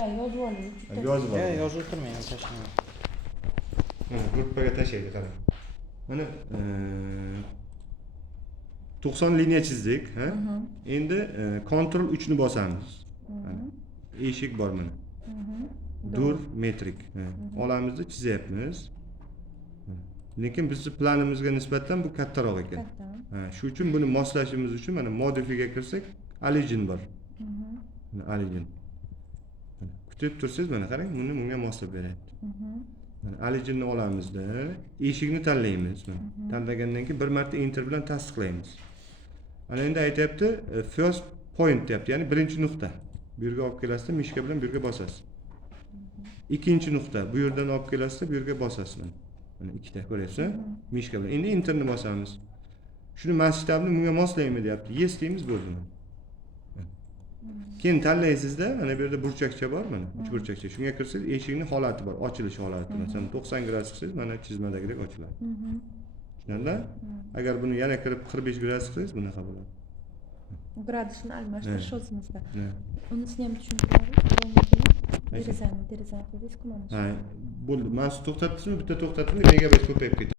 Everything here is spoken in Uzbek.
Ya yozib oling. Yozib Ya oling. yozib o'tirmayman, tashlayman. Mana gruppaga tashlaydi, qarang. Mana 90 liniya chizdik, ha? Endi Ctrl 3 ni bosamiz. Mana eshik bor mana. Dur metrik. Olamizda chizyapmiz. Lekin bizning planimizga nisbatan bu kattaroq ekan. Shu uchun buni moslashimiz uchun mana modifiga kirsak, Align bor. Mana Align. Kutib tursiz, mana qarang, buni bunga moslab beryapti. Mana Alignni olamizda, eshikni tanlaymiz. Tanlagandan keyin bir marta enter bilan tasdiqlaymiz. Ana endi aytayapti, first point deyapti, ya'ni birinchi nuqta. Bu yerga olib kelasiz, mishka bilan bu yerga bosasiz. Ikkinchi nuqta, bu yerdan olib kelasiz, bu yerga bosasiz. Mana ikkita ko'ryapsiz, mishka bilan. Endi enterni bosamiz. Shuni masshtabni bunga moslaymi deyapti. Yes deymiz, bo'ldi. Keyin tanlaysizda, mana bu yerda burchakcha bor, mana uch burchakcha. Shunga kirsangiz, eshikning holati bor, ochilish holati. Masalan, 90 gradus qilsangiz, mana chizmadagidek ochiladi. Tushundingizmi? Agar buni yana kirib 45 gradus qilsangiz, bunaqa bo'ladi. Gradusini almashtirish o'zimizda. Ha. Unisini ham tushuntiradi. Derazani qildingiz-ku mana. Ha, bo'ldi. Mana shu to'xtatdingizmi? Bitta to'xtatdingiz, megabayt ko'payib ketadi.